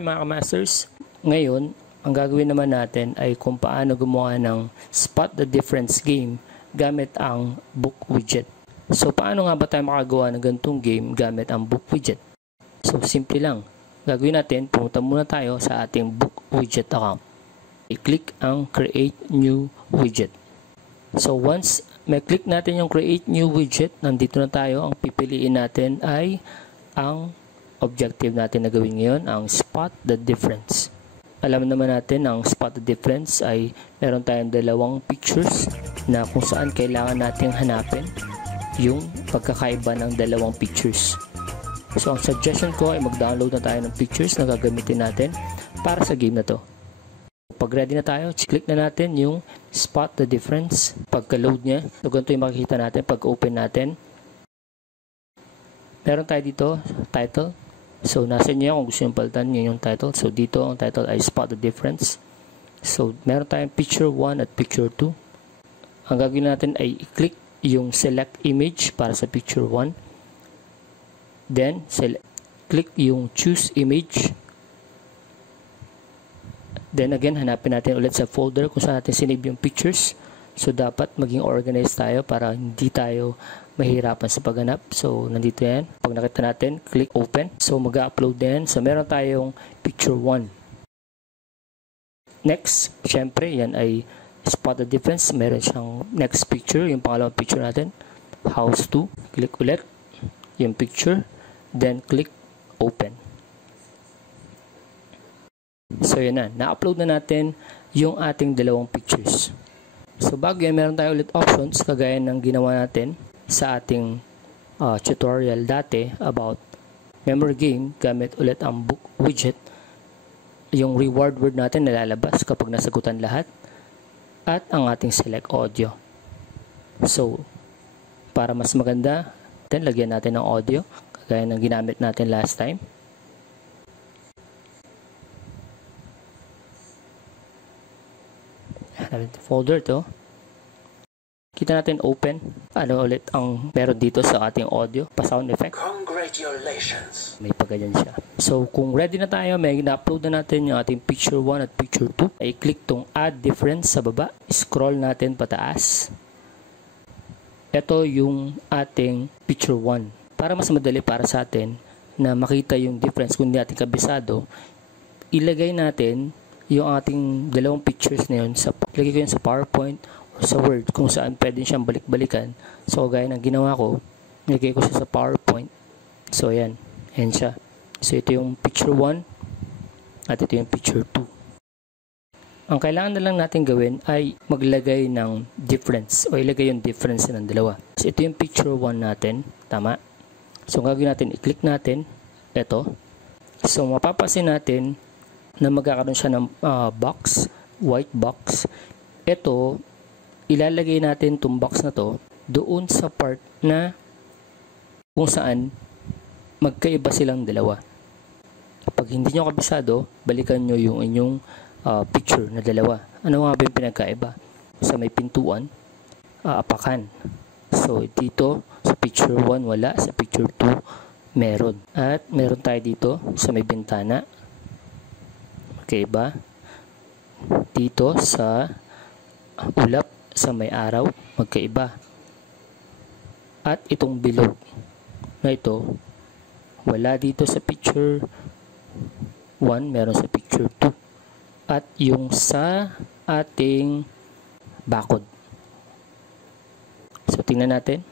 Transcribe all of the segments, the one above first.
Hi mga kamasters! Ngayon, ang gagawin naman natin ay kung paano gumawa ng Spot the Difference game gamit ang book widget. So, paano nga ba tayo makagawa ng ganitong game gamit ang book widget? So, simple lang. Gagawin natin, pumunta muna tayo sa ating book widget account. I-click ang Create New Widget. So, once may click natin yung Create New Widget, nandito na tayo. Ang pipiliin natin ay ang objective natin na gawin ngayon, ang Spot the Difference. Alam naman natin, ang Spot the Difference ay meron tayong dalawang pictures na kung saan kailangan nating hanapin yung pagkakaiba ng dalawang pictures. So, ang suggestion ko ay mag-download na tayo ng pictures na gagamitin natin para sa game na to. Pag ready na tayo, click na natin yung Spot the Difference. Pagka-load niya, so ganito yung makikita natin pag open natin. Meron tayo dito, title. So, nasa inyo kung gusto nyo palitan yun yung title. So, dito ang title ay Spot the Difference. So, meron tayong picture 1 at picture 2. Ang gagawin natin ay i-click yung select image para sa picture 1. Then, click yung choose image. Then again, hanapin natin ulit sa folder kung saan natin sinave yung pictures. So, dapat maging organized tayo para hindi tayo mahirapan sa paghanap. So, nandito yan. Pag nakita natin, click open. So, mag-upload din. So, meron tayong picture 1. Next, syempre, yan ay Spot the Difference. Meron siyang next picture, yung pangalawang picture natin. House 2. Click ulit yung picture. Then, click open. So, yan na. Na-upload na natin yung ating dalawang pictures. So, bago yan, meron tayo ulit options kagaya ng ginawa natin sa ating tutorial dati about memory game gamit ulit ang book widget. Yung reward word natin nalalabas kapag nasagutan lahat at ang ating select audio. So, para mas maganda, then lagyan natin ng audio kagaya ng ginamit natin last time. Folder to. Kita natin open. Ano ulit ang meron dito sa ating audio? Pa-sound effect. Congratulations! May pagayan siya. So, kung ready na tayo, may na-upload na natin yung ating picture 1 at picture 2. Ay click tong add difference sa baba. Scroll natin pataas. Ito yung ating picture 1. Para mas madali para sa atin na makita yung difference kung hindi natin kabisado, ilagay natin yung ating dalawang pictures na yun. Ilagay ko yun sa PowerPoint sa Word kung saan pwede siyang balik-balikan. So, gaya ng ginawa ko, nilagay ko siya sa PowerPoint. So, ayan. Ayan siya. So, ito yung picture 1 at ito yung picture 2. Ang kailangan na lang natin gawin ay maglagay ng difference o ilagay yung difference ng dalawa. So, ito yung picture 1 natin. Tama? So, ang gagawin natin, i-click natin. Ito. So, mapapansin natin na magkakaroon siya ng box, white box. Ito, ilalagay natin itong box na to doon sa part na kung saan magkaiba silang dalawa. Pag hindi nyo kabisado, balikan nyo yung inyong picture na dalawa. Ano nga ba yung pinagkaiba? Sa may pintuan, apakan. So, dito sa picture 1 wala, sa picture 2 meron. At meron tayo dito sa may bintana. Magkaiba. Dito sa ulap sa may araw, magkaiba. At itong bilog na ito, wala dito sa picture 1, meron sa picture 2. At yung sa ating bakod. So, tingnan natin.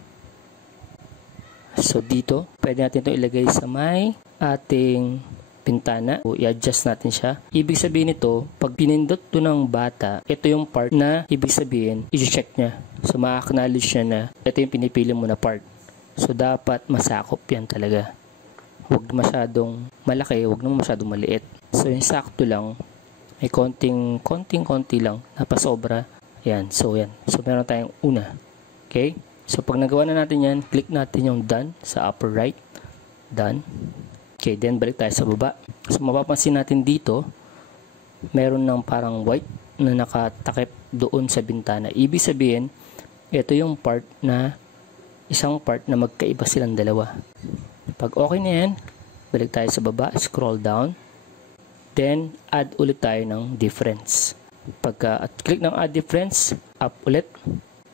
So, dito, pwede natin ito ilagay sa may ating pintana. O, i-adjust natin siya. Ibig sabihin nito, pag pinindot to ng bata, ito yung part na ibig sabihin, i-check niya. So, ma-acknowledge niya na ito yung pinipili mo na part. So, dapat masakop yan talaga. Huwag masyadong malaki, huwag nang masyadong maliit. So, yung sakto lang, may konting-konti lang, napasobra. Yan. So, yan. So, meron tayong una. Okay? So, pag nagawa na natin yan, click natin yung done sa upper right. Done. Okay, then balik tayo sa baba. So, mapapansin natin dito, meron ng parang white na nakatakip doon sa bintana. Ibig sabihin, ito yung part na, isang part na magkaiba silang dalawa. Pag okay na yan, balik tayo sa baba, scroll down. Then, add ulit tayo ng difference. Pagka click ng add difference, up ulit.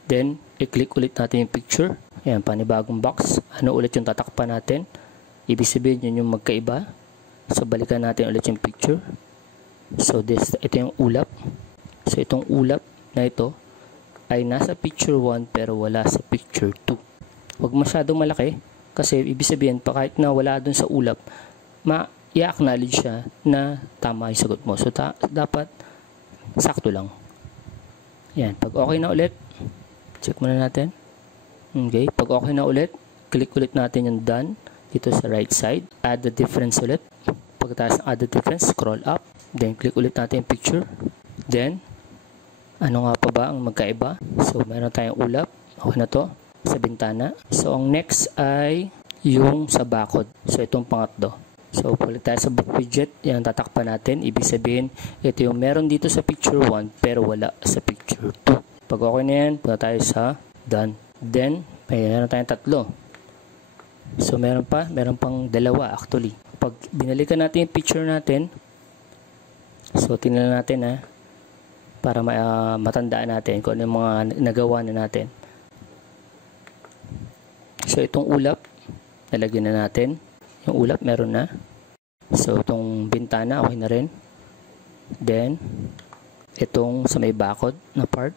Then, i-click ulit natin yung picture. Ayan, panibagong box. Ano ulit yung tatakpan natin? Ibig sabihin yun yung magkaiba. So, balikan natin ulit yung picture. So, ito yung ulap. So, itong ulap na ito ay nasa picture 1 pero wala sa picture 2. Huwag masyadong malaki kasi ibig sabihin pa kahit na wala dun sa ulap, i-acknowledge siya na tama yung sagot mo. So, dapat sakto lang. Yan. Pag okay na ulit, check muna natin. Okay. Pag okay na ulit, click ulit natin yung done dito sa right side. Add the difference ulit. Pagkatapos ng add the difference, scroll up. Then, click ulit natin yung picture. Then, ano nga pa ba ang magkaiba? So, meron tayong ulap. Okay na to. Sa bintana. So, ang next ay yung sa bakod. So, itong pangatlo. So, ulit tayo sa book widget. Yan ang tatakpan natin. Ibig sabihin, ito yung meron dito sa picture 1 pero wala sa picture 2. Pag okay na yan, punta tayo sa done. Then, meron tayong tatlo. So, meron pang dalawa actually. Pag binalikan natin yung picture natin, so, tingnan natin para matandaan natin kung ano yung mga nagawa na natin. So, itong ulap, nalagyan na natin. Yung ulap, meron na. So, itong bintana, okay na rin. Then, itong sa may bakod na part,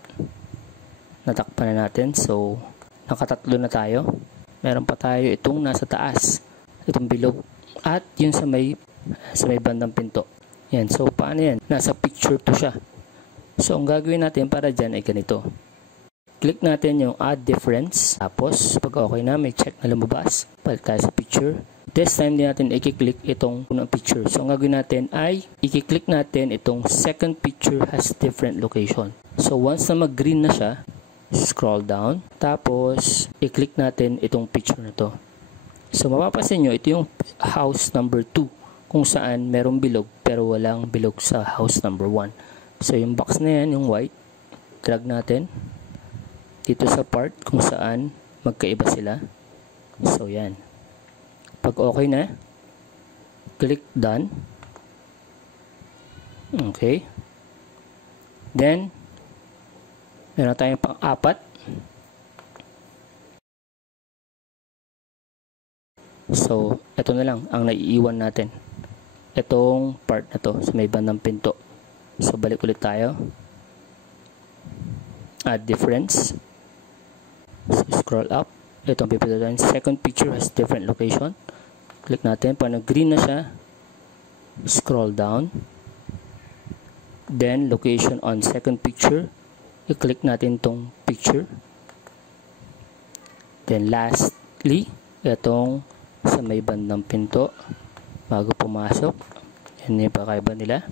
natakpan na natin. So, nakatatlo na tayo. Meron pa tayo itong nasa taas. Itong bilog. At yung sa may bandang pinto. Yan. So, paano yan? Nasa picture 2 siya. So, ang gagawin natin para dyan ay ganito. Click natin yung add difference. Tapos, pag okay na, may check na lumabas. Balik tayo sa picture. This time din natin i-click itong unang picture. So, ang gagawin natin ay i-click natin itong second picture has different location. So, once na mag-green na siya, scroll down. Tapos, i-click natin itong picture na to. So, mapapansin nyo, ito yung house number 2 kung saan merong bilog pero walang bilog sa house number 1. So, yung box na yan, yung white, drag natin dito sa part kung saan magkaiba sila. So, yan. Pag okay na, click done. Okay. Then, meron tayong pang-apat. So, ito na lang ang naiiwan natin. Itong part na to sa may bandang pinto. So, balik ulit tayo. Add difference. So, scroll up. Itong pipilitan. Second picture has different location. Click natin. Pag nag-green na siya, scroll down. Then, location on second picture. I-click natin itong picture. Then, lastly, itong sa may bandang pinto bago pumasok. Yan yung pakaiba nila.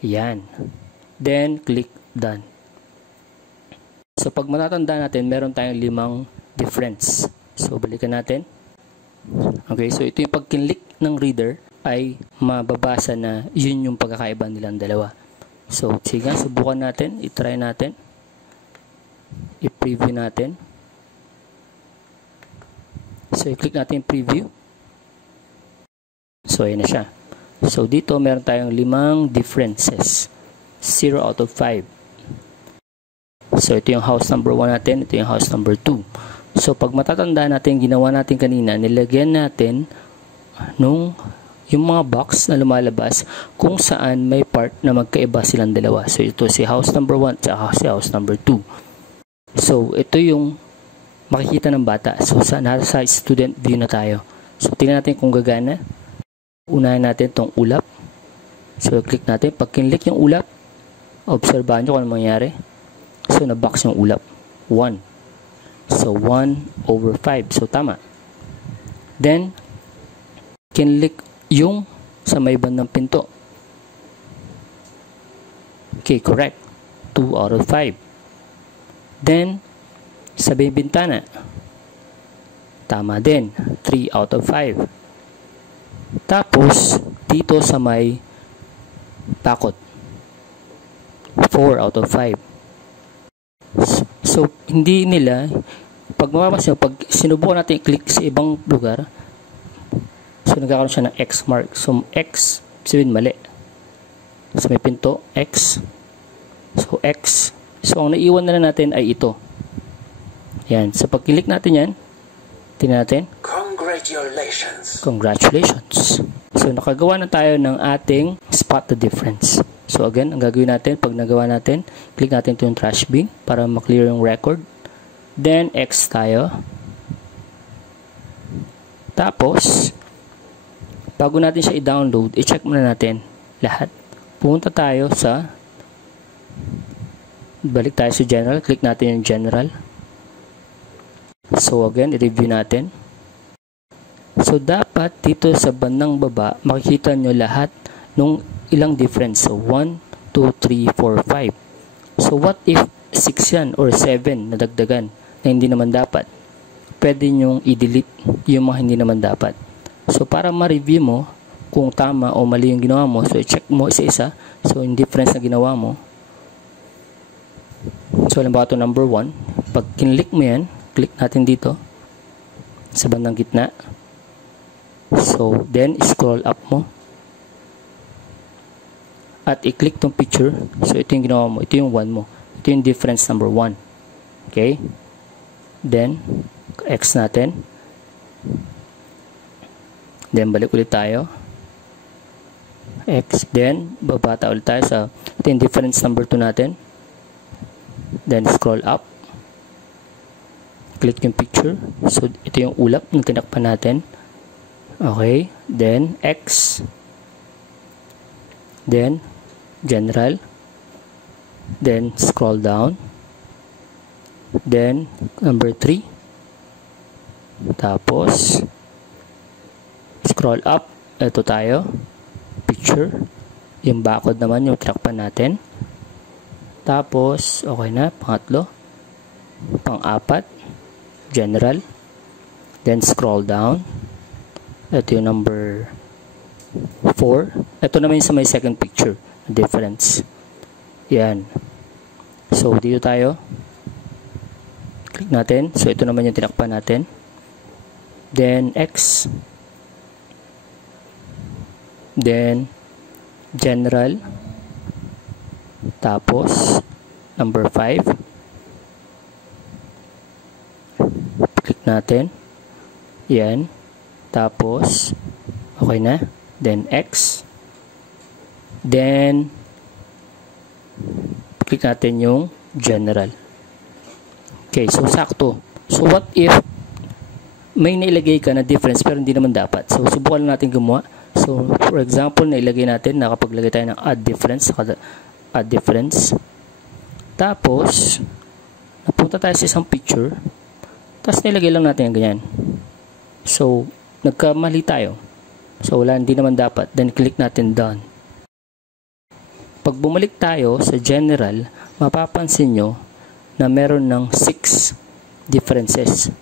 Yan. Then, click done. So, pag matatanda natin, meron tayong 5 difference. So, balikan natin. Okay, so ito yung pag-click ng reader ay mababasa na yun yung pagkakaiba nilang dalawa. So, sige, subukan natin. I-try natin. I-preview natin. So, i-click natin yung preview. So, ayan na siya. So, dito meron tayong 5 differences. 0 out of 5. So, ito yung house number 1 natin. Ito yung house number 2. So, pag matatanda natin, ginawa natin kanina, nilagyan natin yung mga box na lumalabas kung saan may part na magkaiba silang dalawa. So, ito si house number 1 at si house number 2. So, ito yung makikita ng bata. So, nasa student view na tayo. So, tingnan natin kung gagana. Unahin natin itong ulap. So, click natin. Pag kinlik yung ulap, obserbahan nyo kung ano mangyari. So, na-box yung ulap. 1. So, 1 over 5. So, tama. Then, kinlik yung sa may bandang pinto. Okay, correct. 2 out of 5. Then, sa may bintana. Tama din. 3 out of 5. Tapos, dito sa may bakod. 4 out of 5. So, hindi nila, pag mapapansin, pag sinubukan natin i-click sa ibang lugar, so nagkakaroon siya ng X mark. So, X, sabihin mali. So, may pinto, X. So, X. So, ang naiwan na natin ay ito. Yan. So, pag-click natin yan, tingnan natin. Congratulations. Congratulations. So, nakagawa na tayo ng ating spot the difference. So, again, ang gagawin natin, pag nagawa natin, click natin ito yung trash bin para maklear yung record. Then, X tayo. Tapos, bago natin siya i-download, i-check muna natin lahat. Pumunta tayo sa, balik tayo sa general, click natin yung general. So, again, i-review natin. So, dapat dito sa bandang baba, makikita nyo lahat nung ilang difference. So, 1, 2, 3, 4, 5. So, what if 6 yan or 7 na dagdagan na hindi naman dapat? Pwede nyong i-delete yung mga hindi naman dapat. So, para ma-review mo kung tama o mali yung ginawa mo, so, i-check mo isa-isa. So, yung difference na ginawa mo. So, halimbawa ito number 1. Pag kinlik mo yan, click natin dito sa bandang gitna. So, then, scroll up mo. At i-click tong picture. So, ito yung ginawa mo. Ito yung 1 mo. Ito yung difference number 1. Okay? Then, X natin. Then, balik ulit tayo. X. Then, babata ulit tayo sa ito yung difference number 2 natin. Then, scroll up. Click yung picture. So, ito yung ulap na tinakpan natin. Okay. Then, X. Then, general. Then, scroll down. Then, number 3. Tapos, scroll up. Ito tayo. Picture. Yung barcode naman yung tinakpan natin. Tapos, okay na. Pangatlo. Pang-apat. General. Then, scroll down. Ito yung number 4. Ito naman yung sa may second picture. Difference. Yan. So, dito tayo. Click natin. So, ito naman yung tinakpan natin. Then, X. Then, general. Tapos, number 5. Click natin. Yan. Tapos, okay na. Then, X. Then, click natin yung general. Okay, so sakto. So, what if may nailagay ka na difference pero hindi naman dapat? So, subukan natin gumawa. So, for example, nailagay natin, nakapaglagay tayo ng add difference. Tapos, napunta tayo sa isang picture. Tapos, nilagay lang natin yung ganyan. So, nagkamali tayo. So, wala, hindi naman dapat. Then, click natin done. Pag bumalik tayo sa general, mapapansin nyo na meron ng 6 differences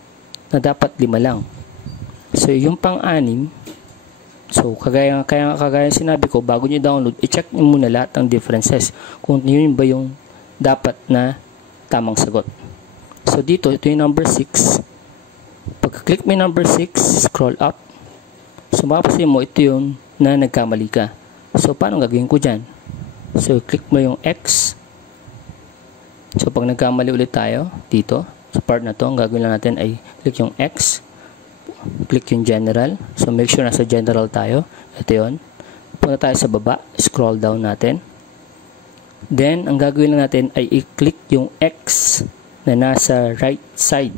na dapat 5 lang. So, yung pang-6, so, kagaya sinabi ko, bago nyo download, i-check nyo muna lahat ng differences kung yun ba yung dapat na tamang sagot. So, dito, ito yung number 6. Pag-click mo yung number 6, scroll up. So, mapapansin mo, ito yung na nagkamali ka. So, paano gagawin ko dyan? So, click mo yung X. So, pag nagkamali ulit tayo, dito, sa part na to, ang gagawin lang natin ay click yung X. Click yung general. So, make sure nasa general tayo. Ito yun. Punta tayo sa baba. Scroll down natin. Then, ang gagawin lang natin ay i-click yung X na nasa right side.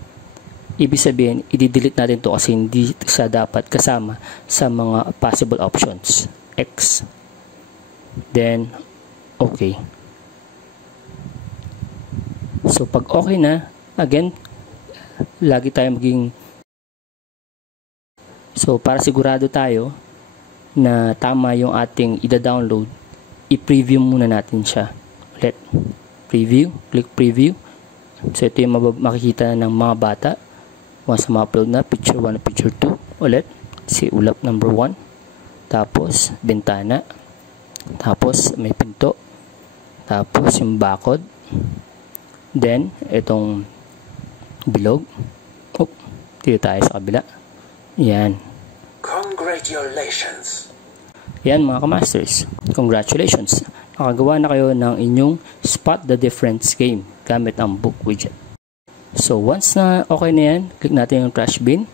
Ibig sabihin, i-delete natin to kasi hindi siya dapat kasama sa mga possible options. X. Then, okay. So, pag okay na, again, lagi tayo maging. So, para sigurado tayo na tama yung ating ida-download, i-preview muna natin siya. Ulit. Preview. Click preview. So, ito yung makikita ng mga bata. Once ma-upload na, picture 1 at picture 2. Ulit. Si ulap number 1. Tapos, bintana. Tapos, may pinto. Tapos, yung barcode. Then, itong bilog. Oh, dito tayo sa kabila. Yan. Congratulations. Yan mga kamasters. Congratulations. nakagawa na kayo ng inyong spot the difference game gamit ang book widget. So once na okay na yan, click natin yung trash bin.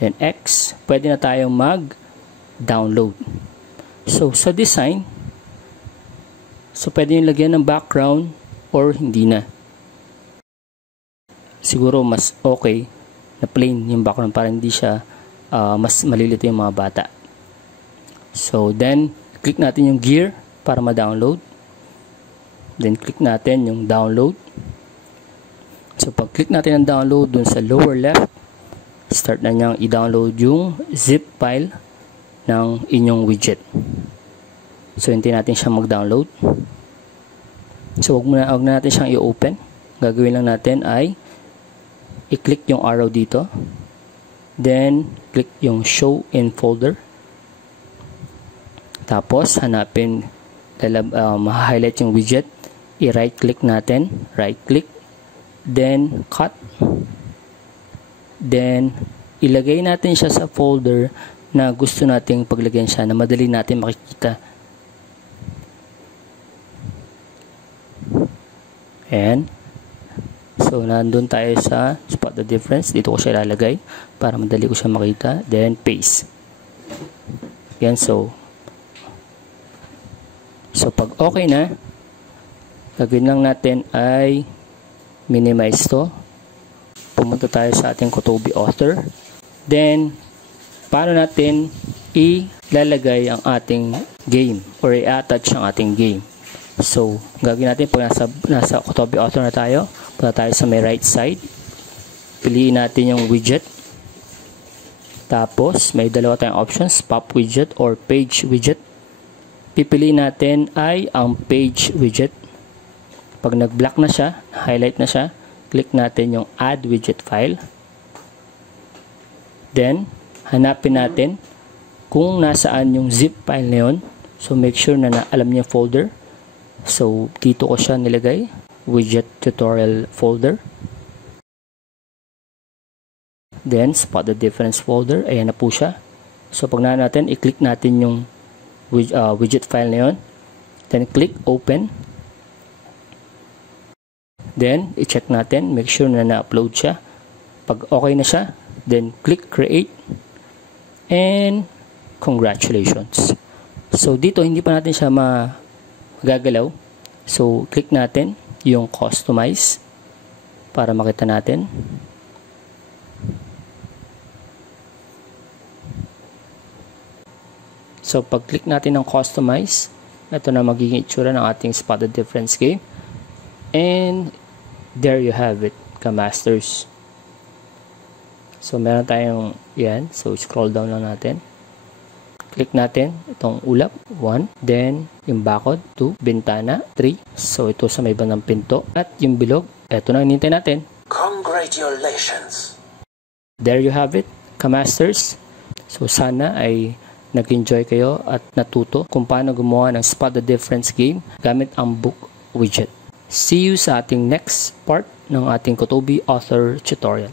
Then X, pwede na tayong mag-download. So sa design, so pwede nyo lagyan ng background or hindi na. Siguro mas okay na plain yung background para hindi siya mas malilito yung mga bata. So then, click natin yung gear para ma-download. Then click natin yung download. So pag click natin ang download dun sa lower left, start na niyang i-download yung zip file ng inyong widget. So hintayin natin siya mag-download. So wag na natin siyang i-open. Gagawin lang natin ay i-click yung arrow dito. Then click yung show in folder. Tapos hanapin, ma-highlight yung widget. I-right click natin. Right click. Then cut. Then ilagay natin siya sa folder na gusto nating paglagyan siya na madali natin makikita. And so nandun tayo sa spot the difference. Dito ko siya ilalagay para madali ko siya makita. Then paste. Yan, so pag okay na, gagawin lang natin ay minimize to. Pumunta tayo sa ating Kotobi author. Then paano natin ilalagay ang ating game or i-attach ang ating game. So gagawin natin pag nasa Kotobi author na tayo, punta tayo sa may right side. Piliin natin yung widget. Tapos may dalawa tayong options, pop widget or page widget. Pipiliin natin ay ang page widget. Pag nag-black na siya, highlight na siya, click natin yung add widget file. Then hanapin natin kung nasaan yung zip file na yun. So make sure na alam niyo folder. So dito ko siya nilagay, widget tutorial folder. Then spot the difference folder, ayan na po siya. So pag natin, i-click natin yung widget file na yun. Then click open. Then i-check natin, make sure na na-upload siya. Pag okay na siya, then click create. And congratulations. So dito hindi pa natin siya magagalaw. So click natin yung customize para makita natin. So pag click natin ng customize, ito na magiging itsura ng ating spot the difference game. And there you have it, Kamasters. So meron tayong yan. So scroll down lang natin. Click natin itong ulap, 1. Then yung barcode, 2. Bintana, 3. So ito sa may bandang pinto. At yung bilog, ito na hinintay natin. Congratulations! There you have it, Kamasters. So sana ay nag-enjoy kayo at natuto kung paano gumawa ng spot the difference game gamit ang book widget. See you sa ating next part ng ating Kotobi author tutorial.